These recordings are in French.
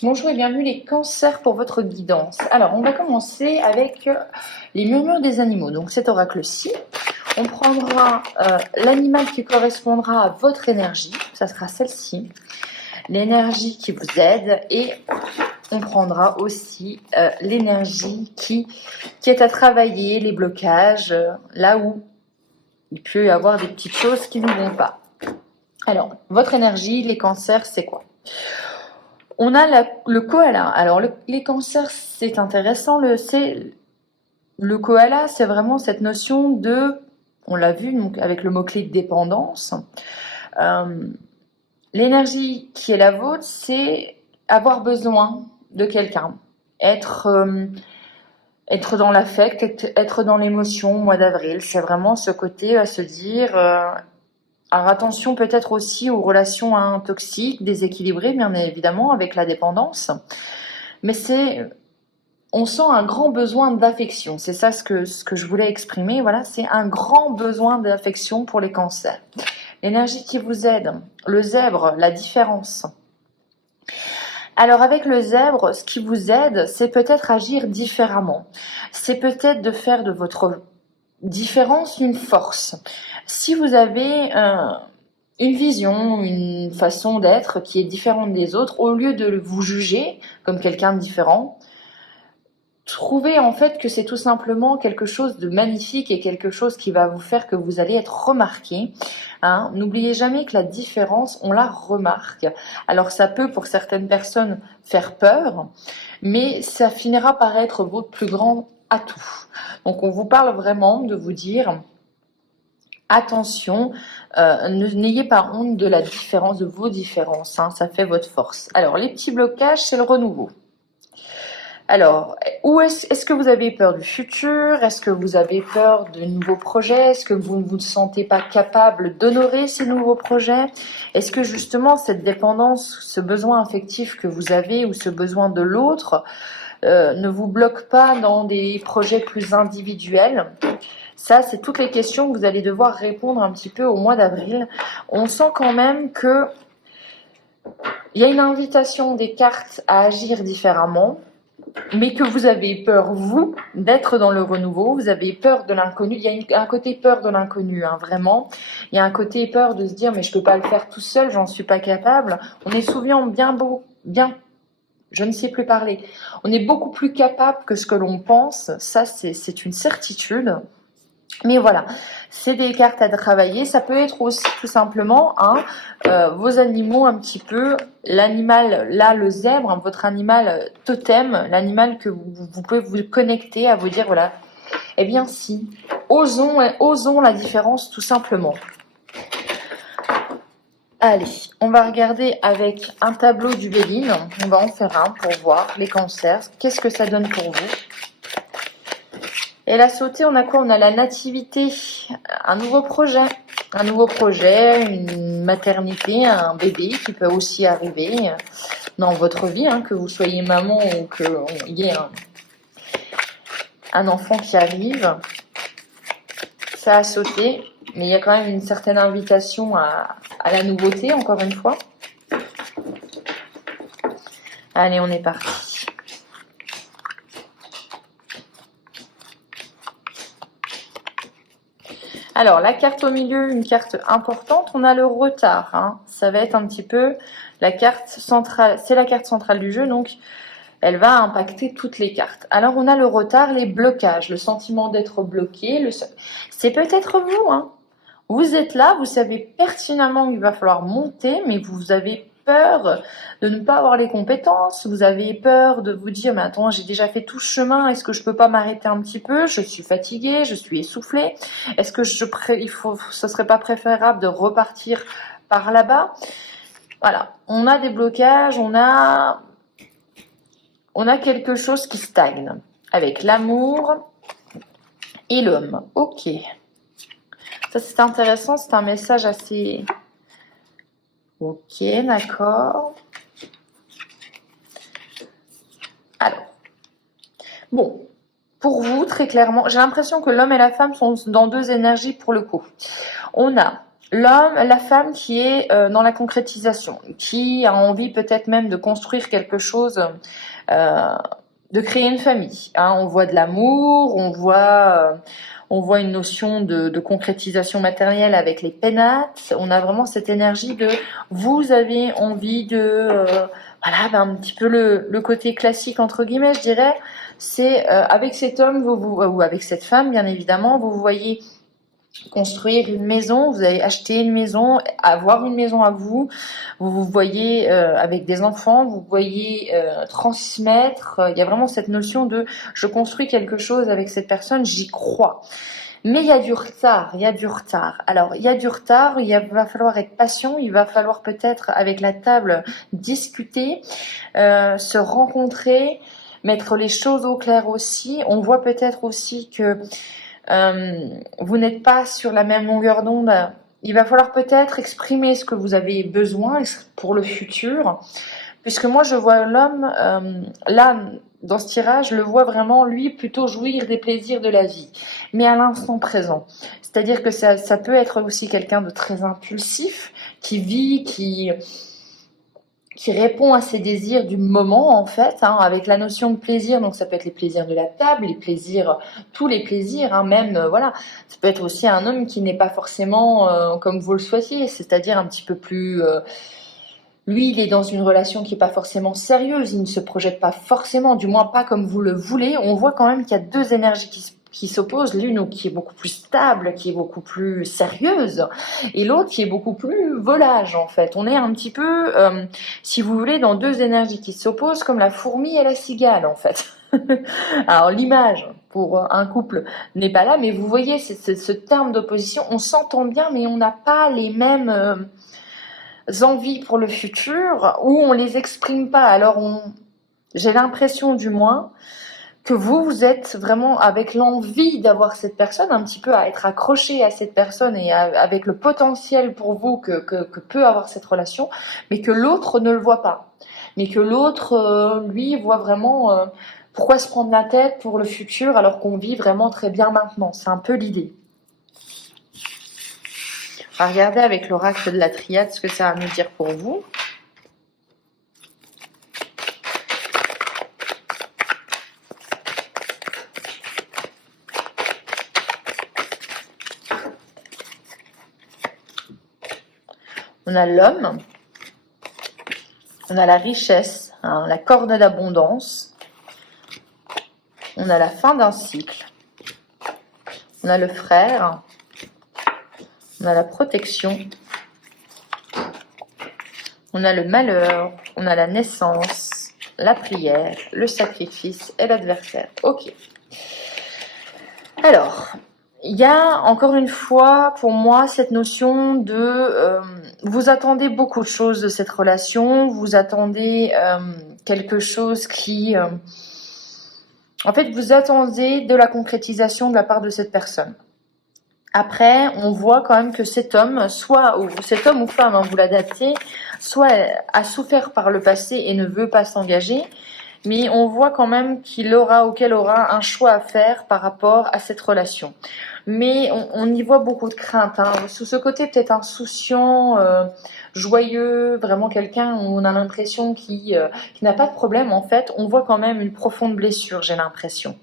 Bonjour et bienvenue les cancers pour votre guidance. Alors, on va commencer avec les murmures des animaux. Donc, cet oracle-ci, on prendra l'animal qui correspondra à votre énergie, ça sera celle-ci, l'énergie qui vous aide, et on prendra aussi l'énergie qui est à travailler, les blocages, là où il peut y avoir des petites choses qui ne vont pas. Alors, votre énergie, les cancers, c'est quoi ? On a le koala. Alors, les cancers, c'est intéressant. Le koala, c'est vraiment cette notion de, on l'a vu donc, avec le mot-clé dépendance. L'énergie qui est la vôtre, c'est avoir besoin de quelqu'un. Être dans l'affect, être dans l'émotion au mois d'avril. C'est vraiment ce côté à se dire... alors attention peut-être aussi aux relations toxiques, déséquilibrées bien évidemment avec la dépendance, mais on sent un grand besoin d'affection, c'est ça ce que je voulais exprimer, voilà, c'est un grand besoin d'affection pour les cancers. L'énergie qui vous aide, le zèbre, la différence. Alors avec le zèbre, ce qui vous aide, c'est peut-être agir différemment, c'est peut-être de faire de votre différence une force. Si vous avez une vision, une façon d'être qui est différente des autres, au lieu de vous juger comme quelqu'un de différent, trouvez en fait que c'est tout simplement quelque chose de magnifique et quelque chose qui va vous faire que vous allez être remarqué. N'oubliez jamais que la différence, on la remarque. Alors ça peut pour certaines personnes faire peur, mais ça finira par être votre plus grand atout. Donc on vous parle vraiment de vous dire... Attention, n'ayez pas honte de la différence, de vos différences, ça fait votre force. Alors, les petits blocages, c'est le renouveau. Alors, est-ce que vous avez peur du futur? Est-ce que vous avez peur de nouveaux projets? Est-ce que vous ne vous sentez pas capable d'honorer ces nouveaux projets? Est-ce que justement cette dépendance, ce besoin affectif que vous avez ou ce besoin de l'autre ne vous bloque pas dans des projets plus individuels? Ça, c'est toutes les questions que vous allez devoir répondre un petit peu au mois d'avril. On sent quand même que il y a une invitation des cartes à agir différemment, mais que vous avez peur, vous, d'être dans le renouveau. Vous avez peur de l'inconnu. Il y a un côté peur de l'inconnu, vraiment. Il y a un côté peur de se dire, mais je peux pas le faire tout seul, j'en suis pas capable. On est souvent je ne sais plus parler. On est beaucoup plus capable que ce que l'on pense. Ça, c'est une certitude. Mais voilà, c'est des cartes à travailler. Ça peut être aussi tout simplement vos animaux un petit peu, l'animal, là le zèbre, votre animal totem, l'animal que vous pouvez vous connecter à vous dire voilà, eh bien si, osons la différence tout simplement. Allez, on va regarder avec un tableau du Béline, on va en faire un pour voir les cancers, qu'est-ce que ça donne pour vous. Et la sautée, on a quoi? On a la nativité, un nouveau projet, une maternité, un bébé qui peut aussi arriver dans votre vie, que vous soyez maman ou qu'il y ait un enfant qui arrive. Ça a sauté, mais il y a quand même une certaine invitation à la nouveauté, encore une fois. Allez, on est parti. Alors, la carte au milieu, une carte importante, on a le retard. Ça va être un petit peu la carte centrale, c'est la carte centrale du jeu, donc elle va impacter toutes les cartes. Alors, on a le retard, les blocages, le sentiment d'être bloqué. C'est peut-être vous. Vous êtes là, vous savez pertinemment qu'il va falloir monter, mais vous avez peur de ne pas avoir les compétences, vous avez peur de vous dire mais attends, j'ai déjà fait tout ce chemin, est-ce que je peux pas m'arrêter un petit peu? Je suis fatiguée, je suis essoufflée. Est-ce que ce serait pas préférable de repartir par là-bas? Voilà, on a des blocages, on a quelque chose qui stagne avec l'amour et l'homme. Ok. Ça, c'est intéressant, c'est un message assez... Ok, d'accord. Alors, bon, pour vous, très clairement, j'ai l'impression que l'homme et la femme sont dans deux énergies pour le coup. On a L'homme, la femme qui est dans la concrétisation, qui a envie peut-être même de construire quelque chose, euh, de créer une famille. Hein. On voit de l'amour, on voit une notion de concrétisation matérielle avec les pénates. On a vraiment cette énergie de vous avez envie de voilà, ben, un petit peu le côté classique entre guillemets, je dirais. C'est avec cet homme ou avec cette femme, bien évidemment, vous voyez construire une maison, vous allez acheter une maison, avoir une maison à vous, vous vous voyez avec des enfants, vous voyez transmettre, il y a vraiment cette notion de je construis quelque chose avec cette personne, j'y crois. Mais il y a du retard, il y a du retard. Alors, il y a du retard, va falloir être patient, il va falloir peut-être avec la table discuter, se rencontrer, mettre les choses au clair aussi. On voit peut-être aussi que vous n'êtes pas sur la même longueur d'onde. Il va falloir peut-être exprimer ce que vous avez besoin pour le futur. Puisque moi, je vois l'homme, là, dans ce tirage, je le vois vraiment, lui, plutôt jouir des plaisirs de la vie, mais à l'instant présent. C'est-à-dire que ça peut être aussi quelqu'un de très impulsif, qui vit, qui répond à ses désirs du moment, en fait, hein, avec la notion de plaisir. Donc, ça peut être les plaisirs de la table, les plaisirs, tous les plaisirs, hein, même, voilà. Ça peut être aussi un homme qui n'est pas forcément comme vous le souhaitiez, c'est-à-dire un petit peu plus... lui, il est dans une relation qui n'est pas forcément sérieuse, il ne se projette pas forcément, du moins pas comme vous le voulez. On voit quand même qu'il y a deux énergies qui s'opposent, l'une qui est beaucoup plus stable, qui est beaucoup plus sérieuse, et l'autre qui est beaucoup plus volage en fait. On est un petit peu, si vous voulez, dans deux énergies qui s'opposent comme la fourmi et la cigale en fait. Alors l'image pour un couple n'est pas là, mais vous voyez ce terme d'opposition, on s'entend bien mais on n'a pas les mêmes... envies pour le futur ou on les exprime pas. Alors j'ai l'impression du moins que vous êtes vraiment avec l'envie d'avoir cette personne, un petit peu à être accroché à cette personne et avec le potentiel pour vous que peut avoir cette relation, mais que l'autre ne le voit pas. Mais que l'autre, lui, voit vraiment pourquoi se prendre la tête pour le futur alors qu'on vit vraiment très bien maintenant. C'est un peu l'idée. On va regarder avec l'oracle de la triade ce que ça va nous dire pour vous. On a l'homme, on a la richesse, hein, la corne d'abondance, on a la fin d'un cycle, on a le frère, on a la protection, on a le malheur, on a la naissance, la prière, le sacrifice et l'adversaire. Ok. Alors, il y a encore une fois pour moi cette notion de vous attendez beaucoup de choses de cette relation, vous attendez quelque chose qui... en fait, vous attendez de la concrétisation de la part de cette personne. Après, on voit quand même que cet homme, cet homme ou femme, hein, vous l'adaptez, soit a souffert par le passé et ne veut pas s'engager, mais on voit quand même qu'il aura un choix à faire par rapport à cette relation. Mais on y voit beaucoup de crainte. Hein. Sous ce côté peut-être insouciant, joyeux, vraiment quelqu'un où on a l'impression qui n'a pas de problème en fait, on voit quand même une profonde blessure, j'ai l'impression.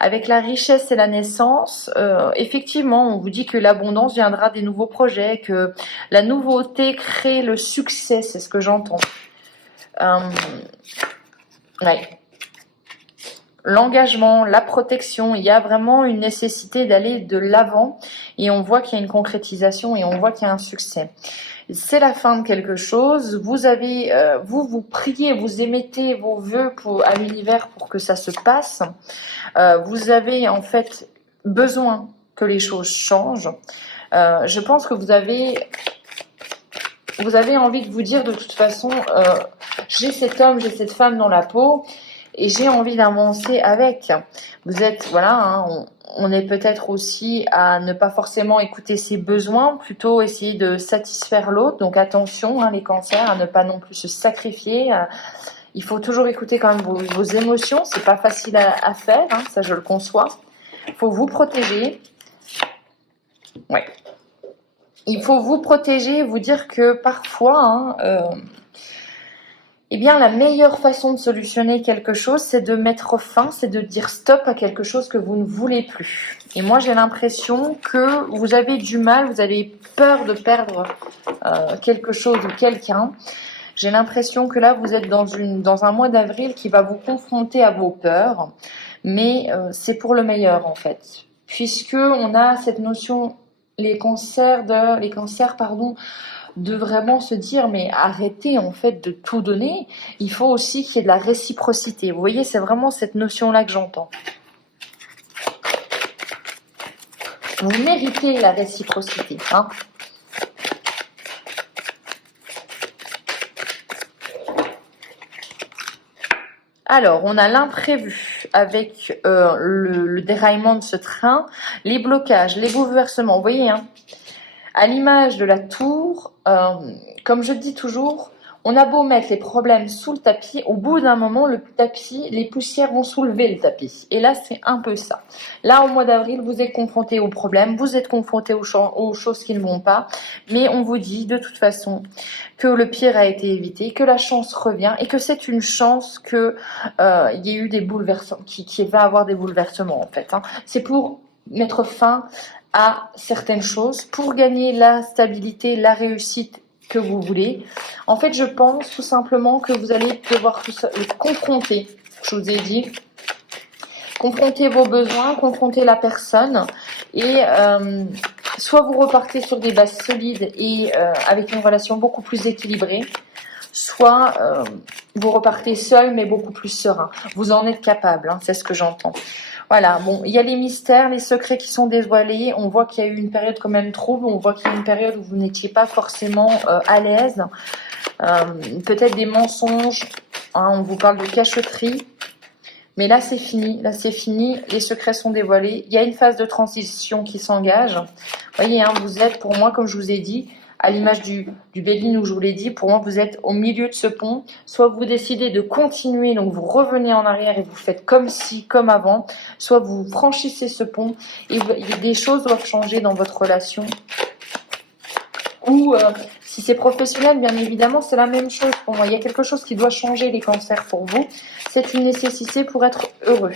Avec la richesse et la naissance, effectivement, on vous dit que l'abondance viendra des nouveaux projets, que la nouveauté crée le succès, c'est ce que j'entends. Ouais. L'engagement, la protection, il y a vraiment une nécessité d'aller de l'avant et on voit qu'il y a une concrétisation et on voit qu'il y a un succès. C'est la fin de quelque chose. Vous avez, vous priez, vous émettez vos vœux à l'univers pour que ça se passe. Vous avez en fait besoin que les choses changent. Je pense que vous avez envie de vous dire de toute façon, j'ai cet homme, j'ai cette femme dans la peau et j'ai envie d'avancer avec. Vous êtes, voilà, hein, on est peut-être aussi à ne pas forcément écouter ses besoins, plutôt essayer de satisfaire l'autre. Donc attention, hein, les cancers, à ne pas non plus se sacrifier. Il faut toujours écouter quand même vos émotions. C'est pas facile à faire, hein, ça je le conçois. Il faut vous protéger. Ouais. il faut vous protéger, vous dire que parfois, hein, eh bien, la meilleure façon de solutionner quelque chose, c'est de mettre fin, c'est de dire stop à quelque chose que vous ne voulez plus. Et moi, j'ai l'impression que vous avez du mal, vous avez peur de perdre quelque chose ou quelqu'un. J'ai l'impression que là, vous êtes dans un mois d'avril qui va vous confronter à vos peurs, mais c'est pour le meilleur en fait. Puisque on a cette notion, les cancers, pardon, de vraiment se dire mais arrêtez en fait de tout donner, il faut aussi qu'il y ait de la réciprocité. Vous voyez, c'est vraiment cette notion-là que j'entends. Vous méritez la réciprocité, hein. Alors, on a l'imprévu avec le déraillement de ce train, les blocages, les bouleversements. Vous voyez, hein, à l'image de la tour, comme je dis toujours, on a beau mettre les problèmes sous le tapis, au bout d'un moment, le tapis, les poussières vont soulever le tapis. Et là, c'est un peu ça. Là, au mois d'avril, vous êtes confronté aux problèmes, vous êtes confronté aux choses qui ne vont pas, mais on vous dit de toute façon que le pire a été évité, que la chance revient et que c'est une chance que il y ait eu des bouleversements, qui va avoir des bouleversements en fait, hein. C'est pour mettre fin à certaines choses, pour gagner la stabilité, la réussite que vous voulez. En fait, je pense tout simplement que vous allez devoir confronter, je vous ai dit, confronter vos besoins, confronter la personne et soit vous repartez sur des bases solides et avec une relation beaucoup plus équilibrée, soit vous repartez seul mais beaucoup plus serein. Vous en êtes capable, hein, c'est ce que j'entends. Voilà, bon, il y a les mystères, les secrets qui sont dévoilés. On voit qu'il y a eu une période quand même trouble. On voit qu'il y a une période où vous n'étiez pas forcément à l'aise. Peut-être des mensonges. Hein, on vous parle de cachotterie. Mais là, c'est fini. Là, c'est fini. Les secrets sont dévoilés. Il y a une phase de transition qui s'engage. Vous voyez, hein, vous êtes, pour moi, comme je vous ai dit, à l'image du Béline où je vous l'ai dit, pour moi, vous être au milieu de ce pont. Soit vous décidez de continuer, donc vous revenez en arrière et vous faites comme si, comme avant. Soit vous franchissez ce pont et des choses doivent changer dans votre relation. Ou si c'est professionnel, bien évidemment, c'est la même chose pour moi. Il y a quelque chose qui doit changer, les cancers, pour vous. C'est une nécessité pour être heureux.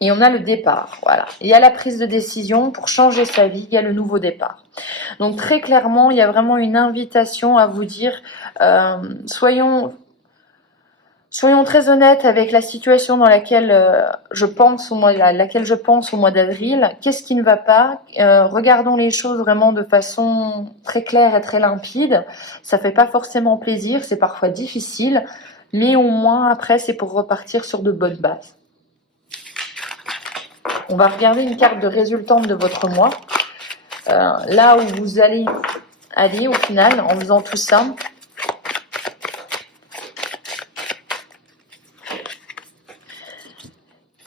Et on a le départ, voilà. Il y a la prise de décision pour changer sa vie, il y a le nouveau départ. Donc très clairement, il y a vraiment une invitation à vous dire, soyons très honnêtes avec la situation dans laquelle je pense au mois d'avril. Qu'est-ce qui ne va pas? Regardons les choses vraiment de façon très claire et très limpide. Ça fait pas forcément plaisir, c'est parfois difficile, mais au moins après c'est pour repartir sur de bonnes bases. On va regarder une carte de résultante de votre mois. Là où vous allez aller au final en faisant tout ça.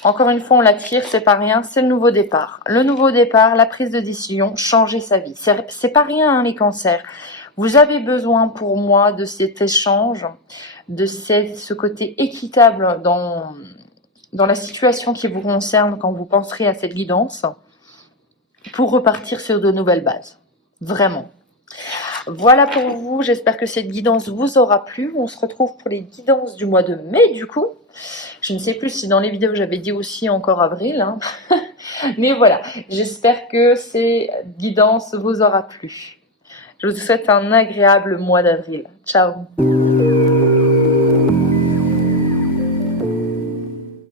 Encore une fois, on la tire, c'est pas rien, c'est le nouveau départ. Le nouveau départ, la prise de décision, changer sa vie. C'est pas rien, hein, les cancers. Vous avez besoin pour moi de cet échange, de ce côté équitable dans la situation qui vous concerne quand vous penserez à cette guidance, pour repartir sur de nouvelles bases. Vraiment. Voilà pour vous, j'espère que cette guidance vous aura plu. On se retrouve pour les guidances du mois de mai du coup. Je ne sais plus si dans les vidéos j'avais dit aussi encore avril, hein. Mais voilà, j'espère que ces guidances vous aura plu. Je vous souhaite un agréable mois d'avril. Ciao.